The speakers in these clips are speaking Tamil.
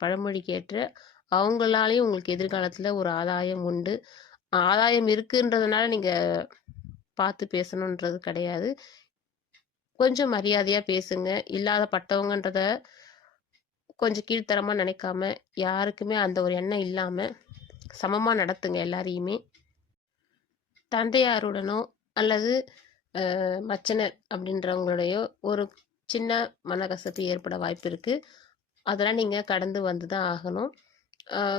பழமொழிக்கு ஏற்ற அவங்களாலேயும் உங்களுக்கு எதிர்காலத்தில் ஒரு ஆதாயம் உண்டு. ஆதாயம் இருக்குன்றதுனால நீங்கள் பார்த்து பேசணுன்றது கிடையாது. கொஞ்சம் மரியாதையாக பேசுங்க. இல்லாத பட்டவங்கன்றத கொஞ்சம் கீழ்த்தரமாக நினைக்காம, யாருக்குமே அந்த ஒரு எண்ணம் இல்லாமல் சமமாக நடத்துங்க எல்லாரையுமே. தந்தையாருடனோ அல்லது மச்சனர் அப்படின்றவங்களுடையோ ஒரு சின்ன மனக்கசப்பு ஏற்பட வாய்ப்பு இருக்குது. அதெல்லாம் நீங்கள் கடந்து வந்து தான் ஆகணும்.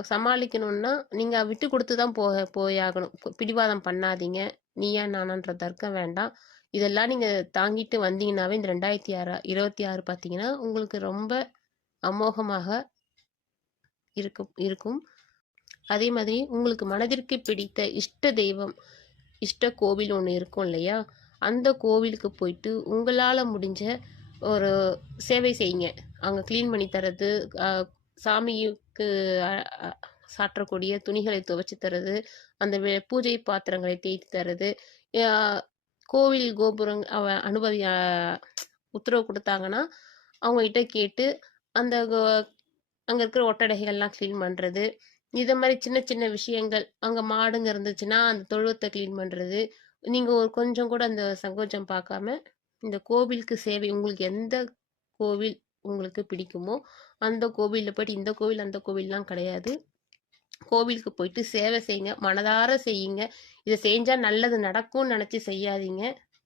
சமாளிக்கணும்னா நீங்கள் விட்டு கொடுத்து தான் போயாகணும். பிடிவாதம் பண்ணாதீங்க. நீயா நானான்ற தர்க்கம் வேண்டாம். இதெல்லாம் நீங்கள் தாங்கிட்டு வந்தீங்கன்னாவே இந்த 2026 பார்த்தீங்கன்னா உங்களுக்கு ரொம்ப அமோகமாக இருக்கும். அதே மாதிரி உங்களுக்கு மனதிற்கு பிடித்த இஷ்ட தெய்வம், இஷ்ட கோவில் ஒன்று இருக்கும் இல்லையா, அந்த கோவிலுக்கு போயிட்டு உங்களால் முடிஞ்ச ஒரு சேவை செய்யுங்க. அங்கே க்ளீன் பண்ணி தரது, சாமிக்கு சாற்றக்கூடிய துணிகளை துவைச்சி தரது, அந்த பூஜை பாத்திரங்களை தேய்த்து தரது, கோவில் கோபுரம் அனுபவி உத்தரவு கொடுத்தாங்கன்னா அவங்ககிட்ட கேட்டு அந்த அங்கே இருக்கிற ஒட்டடைகள்லாம் க்ளீன் பண்ணுறது, இதை மாதிரி சின்ன சின்ன விஷயங்கள். அங்கே மாடுங்க இருந்துச்சுன்னா அந்த தொழுவத்தை க்ளீன் பண்ணுறது. நீங்கள் ஒரு கொஞ்சம் கூட அந்த சங்கோச்சம் பார்க்காம இந்த கோவிலுக்கு சேவை, உங்களுக்கு எந்த கோவில் உங்களுக்கு பிடிக்குமோ அந்த கோவிலில் போயிட்டு, இந்த கோவில் அந்த கோவில்லாம் கிடையாது, கோவிலுக்கு போயிட்டு சேவை செய்யுங்க. மனதார செய்யுங்க. இதை செஞ்சால் நல்லது நடக்கும்னு நினச்சி செய்யாதீங்க.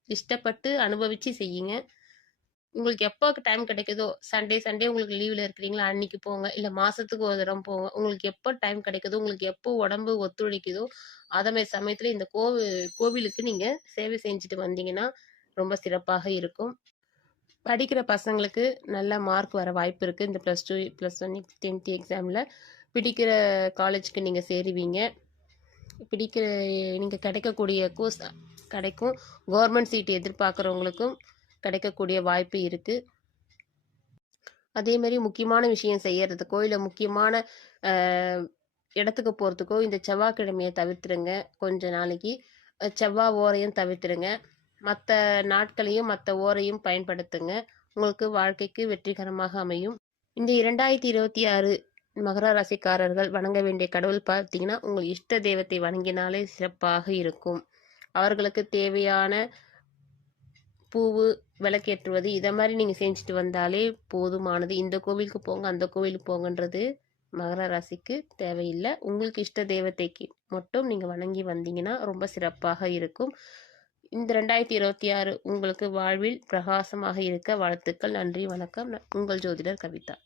இஷ்டப்பட்டு அனுபவித்து செய்யுங்க. உங்களுக்கு எப்போ டைம் கிடைக்குதோ, சண்டே உங்களுக்கு லீவில் இருக்கிறீங்களா அன்னைக்கு போங்க. இல்லை மாதத்துக்கு ஒரு தடவை போங்க. உங்களுக்கு எப்போ டைம் கிடைக்குதோ, உங்களுக்கு எப்போ உடம்பு ஒத்துழைக்குதோ அதை மாதிரி சமயத்தில் இந்த கோவிலுக்கு நீங்கள் சேவை செஞ்சுட்டு வந்தீங்கன்னா ரொம்ப சிறப்பாக இருக்கும். படிக்கிற பசங்களுக்கு நல்ல மார்க் வர வாய்ப்பு இருக்குது. இந்த +2 +1 10th எக்ஸாமில் பிடிக்கிற காலேஜுக்கு நீங்கள் சேருவீங்க. நீங்கள் கிடைக்கக்கூடிய கோர்ஸ் கிடைக்கும். கவர்மெண்ட் சீட்டு எதிர்பார்க்குறவங்களுக்கும் கிடைக்கக்கூடிய வாய்ப்பு இருக்குது. அதே மாதிரி முக்கியமான விஷயம் செய்யறதுக்கோ இல்லை முக்கியமான இடத்துக்கு போகிறதுக்கோ இந்த செவ்வாய்க்கிழமையை தவிர்த்துருங்க. கொஞ்ச நாளைக்கு செவ்வாய் ஓரையும் தவிர்த்துருங்க. மற்ற நாட்களையும் மற்ற ஓரையும் பயன்படுத்துங்க. உங்களுக்கு வாழ்க்கைக்கு வெற்றிகரமாக அமையும். இந்த 2026 மகர ராசிக்காரர்கள் வணங்க வேண்டிய கடவுள் பார்த்தீங்கன்னா உங்கள் இஷ்ட தெய்வத்தை வணங்கினாலே சிறப்பாக இருக்கும். அவர்களுக்கு தேவையான பூவு விளக்கேற்றுவது இதை மாதிரி நீங்கள் செஞ்சுட்டு வந்தாலே போதுமானது. இந்த கோவிலுக்கு போங்க அந்த கோவிலுக்கு போங்கன்றது மகர ராசிக்கு தேவையில்லை. உங்களுக்கு இஷ்ட தெய்வத்தைக்கு மட்டும் நீங்கள் வணங்கி வந்தீங்கன்னா ரொம்ப சிறப்பாக இருக்கும். இந்த 2026 உங்களுக்கு வாழ்வில் பிரகாசமாக இருக்க வாழ்த்துக்கள். நன்றி, வணக்கம். உங்கள் ஜோதிடர் கவிதா.